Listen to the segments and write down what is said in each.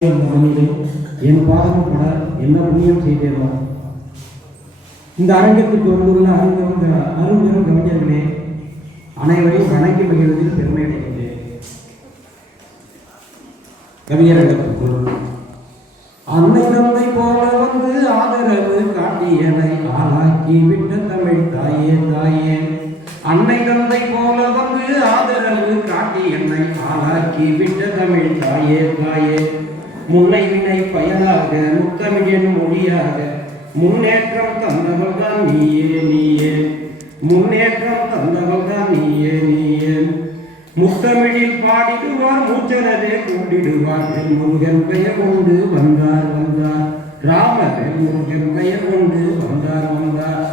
என் பாதமும் பட என்ன புண்ணியம் செய்தேனோ. இந்த அரங்கத்திற்கு வந்துள்ள அரும்பெரும் கவிஞர்களே, அனைவரையும் வணங்கி மகிழ்வதில் பெருமை அடைகின்றேன். கவிஞர்களுக்குள் அன்னை தந்தை போல வந்து ஆதரவு காட்டியனை ஆளாக்கி விட்ட தமிழ் தாயே தாயே. அன்னை தந்தை போல வந்து ஆதரவு காட்டி என்னை ஆளாக்கி விட்ட தமிழ் தாயே தாயே. முன்னை வினை பயனாக முத்தமிழின் மொழியாக முன்னேற்றம் தந்தவள் தான் நீயே நீயே. முன்னேற்றம் தந்தவள் தான் நீயே நீயே. முத்தமிழில் பாடிடுவார் மூச்சனரே கூடிடுவார். முருகன் பெயர் கொண்டு வந்தார் வந்தார். ராமரே முருகன் பெயர் கொண்டு வந்தார் வந்தார்.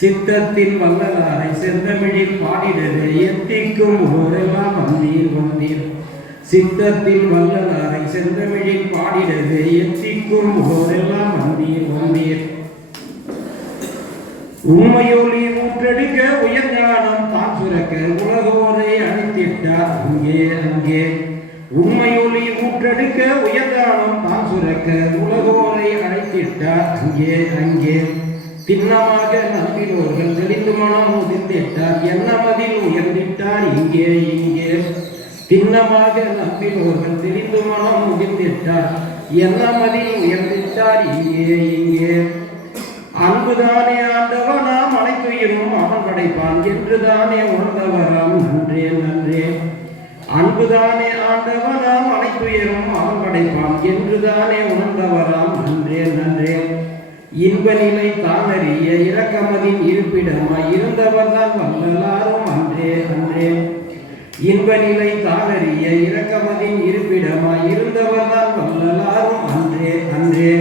சித்தத்தில் வல்லலாரை செந்தமிழில் பாடிடரே எத்திக்கும் ஓரெல்லாம் வந்தீர் வந்தீர். சித்தத்தில் வல்லலாரை செந்தமிழில் பாடிடரே எத்திக்கும் ஓரெல்லாம் வந்தீர் வந்தீர். உண்மையொலி ஊற்றெடுக்க உயர்ஞானம் தான் சுரக்க உலகோரை அழைத்திட்டார் அங்கே அங்கே. உண்மையொலி ஊற்றெடுக்க உயர்ஞானம் தான் சுரக்க உலகோரை அழைத்திட்டார் அங்கே அங்கே. திண்ணமாக நம்பினோர்கள் தெளிந்து மனம் உதிர்ந்திட்டார் எண்ணமதில் உயர்ந்திட்டார் இங்கே இங்கே. திண்ணமாக நம்பினோர்கள் தெளிந்து மனம் உதிர்ந்திட்டார் எண்ணமதில் உயர்ந்திட்டார் இங்கே இங்கே. அன்புதானே ஆண்டவனாம் அனைத்துயிரும் அவன் படைப்பான் என்றுதானே உணர்ந்தவராம் நன்றே நன்றே. அன்புதானே ஆண்டவனாம் அனைத்துயிரும் அவன் படைப்பான் என்றுதானே உணர்ந்தவராம் நன்றே நன்றே. இன்ப நிலை தானறிய இரக்கமதின் இருப்பிடமாய் இருந்தவர் தான் வல்லலாரும் அன்றே அன்றே. இன்ப நிலை தானறிய இரக்கமதின் இருப்பிடமாய் இருந்தவர் தான் வல்லலாரும் அன்றே அன்றே.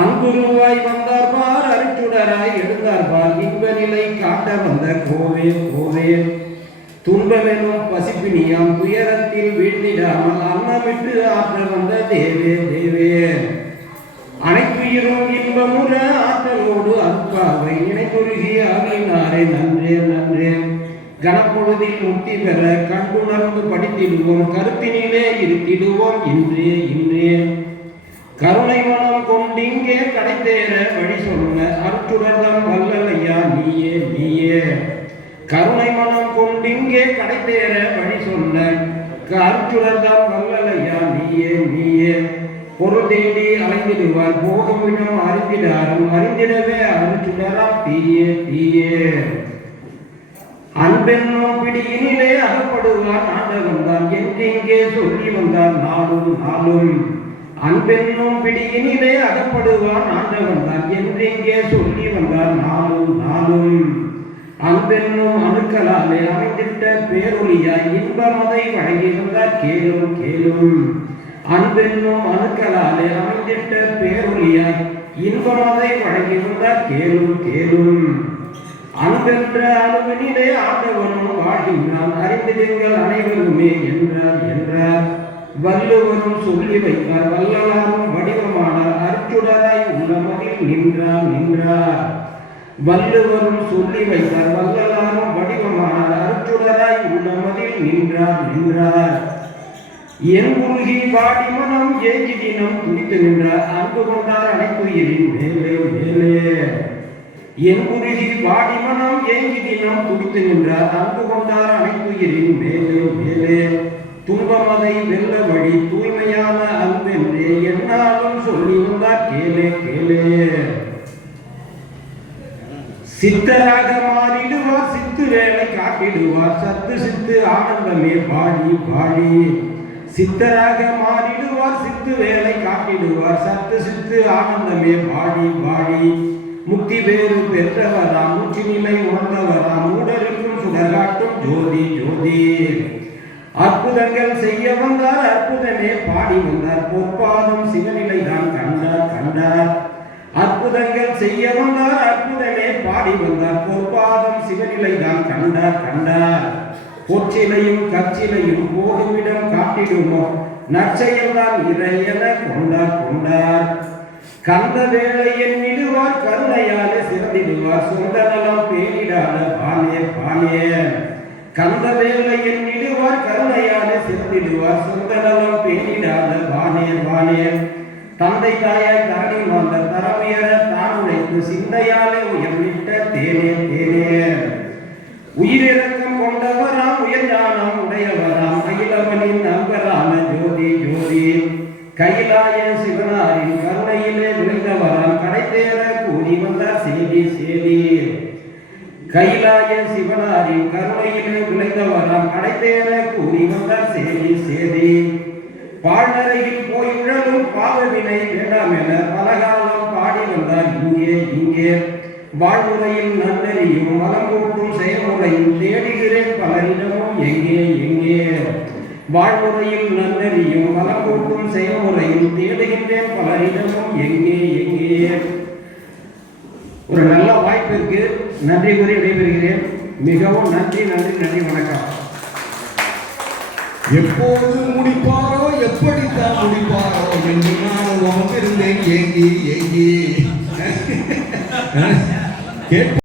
அன்புருவாய் வந்தார் பார் அருச்சுடராய் எழுந்தார் பார் இன்ப நிலை காட்ட வந்த கோவே கோவே. துன்பமெனும் பசிப்பினியாம் துயரத்தில் வீழ்ந்திடாமல் அன்னமிட்டு ஆற்ற வந்த தேவே தேவே. அனைத்துயிரும் இன்பமுற ஆற்றலோடு அற்பாவை நினைக்குருகி ஆகினாரே நன்றே நன்றே. கனப்பொழுதில் முக்தி பெற கண்டுணர்ந்து படித்திடுவோம் கருத்தினிலே இருத்திடுவோம் இன்றே இன்றே. கருணை மனம் கொண்டிங்கே கடைத்தேற வழி சொன்ன அருச்சுடர்தான் வல்லலையா நீயே நீயே. கருணை மனம் கொண்டிங்கே கடைத்தேற வழி சொன்ன அருச்சுடர்தான் வல்லலையா நீயே நீயே. பொருள் தேடி அலைந்திடுவார் போகும் இடம் அறிந்திடாரும் அறிந்திடவே அருச்சுடராம் தீயே தீயே. அன்பென்னும் பிடியினிலே அகப்படுவார் ஆண்டவன் தான் என்றிங்கே சொல்லி வந்தார் நாளும் நாளும். அன்பென்னும் பிடியினிலே அகப்படுவார் ஆண்டவன் தான் என்றிங்கே சொல்லி வந்தார் நாளும் நாளும். அன்பென்னும் அணுக்களாலே அமைந்திட்ட பேரொழியாய் இன்பமதை வழங்கி வந்தார் கேளும் கேளும். அன்பென்னும் அணுக்களாலே அமைந்திட்ட பேரொழியாய் இன்பமதை வழங்கி வந்தார் கேளும் கேளும். அன்பென்ற அணுவினிலே ஆண்டவனும் வாழ்கின்றான் அறிந்திடுங்கள் அனைவருமே என்றார் என்றார். வள்ளுவரும் சொல்லி வைத்தார் வல்லலாரும் வடிவமானார் அருச்சுடராய் உள்ளமதில் நின்றார் நின்றார். வள்ளுவரும் சொல்லி வைத்தார் வல்லலாரும் வடிவமானார் அருச்சுடராய் உள்ளமதில் நின்றார் நின்றார். என் குருகி பாடி மனம் ஏங்கி தினம் துடித்து நின்றார் அன்பு கொண்டார் அனைத்துயிரின் மேலே மேலே. என் குருகி பாடி மனம் ஏங்கி தினம் துடித்து நின்றார் அன்பு கொண்டார் அனைத்துயிரின் மேலே மேலே. துன்பமதை வெல்ல வழி தூய்மையான அன்பென்றே என்னாலும் சொல்லி வந்தார் கேளே கேளே. சித்தராக மாறிடுவார் சித்து வேலை காட்டிடுவார் சத்து சித்து ஆனந்தமே பாடி பாடி. சித்தராக மாறிடுவார் சித்து வேலை காட்டிடுவார் சத்து சித்து ஆனந்தமே பாடி பாடி. முக்தி வேறு பெற்றவராம் மூச்சு நிலை உணர்ந்தவராம் மூடருக்கும் சுடர்காட்டும் ஜோதி ஜோதி. அற்புதங்கள் செய்ய வந்தார் அற்புதமே பாடி வந்தார் பொற்பாதம் சிவநிலை தான் கண்டார் கண்டார். அற்புதங்கள் செய்ய வந்தார் அற்புதமே பாடி வந்தார் பொற்பாதம் சிவநிலை தான் கண்டார் கண்டார். பொற்சிலையும் கச்சிலையும் போகுமிடம் காட்டிடுமோ நற்செயல்தான் இறையென கொண்டார் கொண்டார். கந்த வேளை எண்ணிடுவார் கருணையாலே சிறந்திடுவார் சொந்த நலம் பேரிடாத பானே பானே. கந்த வேலை எண்ணிடுவார் கருணையாலே சிறந்திடுவார் சொந்த நலம் பேணிடாத வானேர் வானேர் தந்தை தாயாய் தரணி மாந்த தரவுயர தான் உழைத்து சிந்தையாலே உயர்விட்ட தேனே தேனே உயிரிறக்கம் கொண்டவராம் உயர்ஞானம் உடையவராம் அகிலவனின் நண்பரான ஜோதி ஜோதி கைலாய சிவனாரின் கருணையிலே விளைந்தவராம் கடைத்தேற கூறி வந்தார் சேதி சேதி கைலாய சிவனாரின் கருணையிலே விளைந்தவராம் கடைத்தேற கூறி வந்தார் சேதி சேதி பாழ்நரையில் போய் உழலும் பாவவினை வேண்டாம் என பலகாலம் பாடி வந்தார் இங்கே இங்கே வாழ்முறையில் நன்னறியும் மலம் கூட்டும் செயல்முறையும் தேடுகிறேன் பலரிடமும் எங்கே எங்கே வாழ்முறையில் நன்னறியும் மலம் கூட்டும் செயல்முறையும் தேடுகின்றேன் பலரிடமும் எங்கே எங்கே. ஒரு நல்ல வாய்ப்பிற்கு நன்றி கூறி விடைபெறுகிறேன். மிகவும் நன்றி நன்றி நன்றி. வணக்கம். எப்போது முடிப்பாரோ எப்படித்தான் முடிப்பாரோ என்று நான் இருந்தேன் ஏங்கி ஏங்கி கேட்ப